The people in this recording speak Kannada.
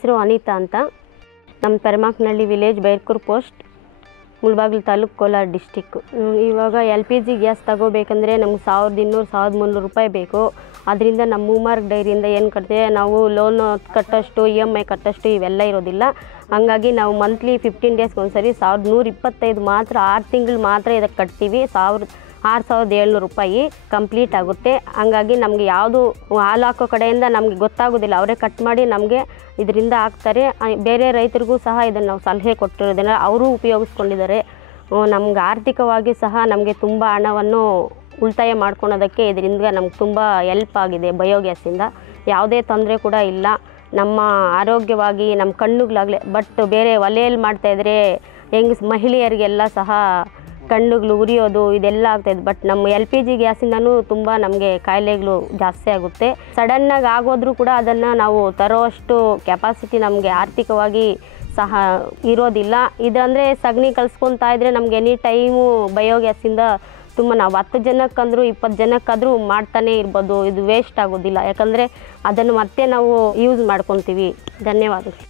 ಹೆಸರು ಅನಿತಾ ಅಂತ. ನಮ್ಮ Paramaknahalli village, Bairkur post, Mulbagal taluk, Kolar district. ಇವಾಗ LPG ಗ್ಯಾಸ್ ತಗೋಬೇಕಂದ್ರೆ ನಮ್ಗೆ 1200-1300 ರೂಪಾಯಿ ಬೇಕು. ಅದರಿಂದ ನಮ್ಮ ಮೂಮಾರ್ಕ್ ಡೈರಿಯಿಂದ ಏನು ಕಟ್ತೀವಿ ನಾವು, ಲೋನು ಕಟ್ಟೋಷ್ಟು, EMI ಕಟ್ಟೋಷ್ಟು ಇವೆಲ್ಲ ಇರೋದಿಲ್ಲ. ಹಂಗಾಗಿ ನಾವು ಮಂತ್ಲಿ 15 ಡೇಸ್ಗೆ ಒಂದ್ಸರಿ 1125 ಮಾತ್ರ, 6 ತಿಂಗಳು ಮಾತ್ರ ಇದಕ್ಕೆ ಕಟ್ತೀವಿ. 6700 ರೂಪಾಯಿ ಕಂಪ್ಲೀಟ್ ಆಗುತ್ತೆ. ಹಂಗಾಗಿ ನಮಗೆ ಯಾವುದು ಹಾಲು ಹಾಕೋ ಕಡೆಯಿಂದ ನಮಗೆ ಗೊತ್ತಾಗೋದಿಲ್ಲ, ಅವರೇ ಕಟ್ ಮಾಡಿ ನಮಗೆ ಇದರಿಂದ ಹಾಕ್ತಾರೆ. ಬೇರೆ ರೈತರಿಗೂ ಸಹ ಇದನ್ನು ನಾವು ಸಲಹೆ ಕೊಟ್ಟಿರೋದನ್ನು ಅವರು ಉಪಯೋಗಿಸ್ಕೊಂಡಿದ್ದಾರೆ. ನಮ್ಗೆ ಆರ್ಥಿಕವಾಗಿ ಸಹ ನಮಗೆ ತುಂಬ ಹಣವನ್ನು ಉಳಿತಾಯ ಮಾಡ್ಕೊಳೋದಕ್ಕೆ ಇದರಿಂದ ನಮ್ಗೆ ತುಂಬ ಹೆಲ್ಪ್ ಆಗಿದೆ. ಬಯೋಗ್ಯಾಸಿಂದ ಯಾವುದೇ ತೊಂದರೆ ಕೂಡ ಇಲ್ಲ. ನಮ್ಮ ಆರೋಗ್ಯವಾಗಿ ನಮ್ಮ ಕಣ್ಣುಗಳಾಗಲಿ, ಬಟ್ ಬೇರೆ ಒಲೆಯಲ್ಲಿ ಮಾಡ್ತಾಯಿದ್ರೆ ಮಹಿಳೆಯರಿಗೆಲ್ಲ ಸಹ ಕಣ್ಣುಗಳು ಉರಿಯೋದು ಇದೆಲ್ಲ ಆಗ್ತಾಯಿದೆ. ಬಟ್ ನಮ್ಮ LPG ಗ್ಯಾಸಿಂದನೂ ತುಂಬ ನಮಗೆ ಕಾಯಿಲೆಗಳು ಜಾಸ್ತಿ ಆಗುತ್ತೆ. ಸಡನ್ನಾಗಿ ಆಗೋದ್ರೂ ಕೂಡ ಅದನ್ನು ನಾವು ತರೋಷ್ಟು ಕೆಪಾಸಿಟಿ ನಮಗೆ ಆರ್ಥಿಕವಾಗಿ ಸಹ ಇರೋದಿಲ್ಲ. ಇದಂದರೆ ಸಗಣಿ ಕಲಿಸ್ಕೊತಾ ಇದ್ದರೆ ನಮ್ಗೆ ಎನಿ ಟೈಮು ಬಯೋಗ್ಯಾಸಿಂದ ತುಂಬ, ನಾವು 10 ಜನಕ್ಕಂದ್ರೂ 20 ಜನಕ್ಕಾದರೂ ಮಾಡ್ತಾನೇ ಇರ್ಬೋದು. ಇದು ವೇಸ್ಟ್ ಆಗೋದಿಲ್ಲ, ಯಾಕಂದರೆ ಅದನ್ನು ಮತ್ತೆ ನಾವು ಯೂಸ್ ಮಾಡ್ಕೊತೀವಿ. ಧನ್ಯವಾದಗಳು.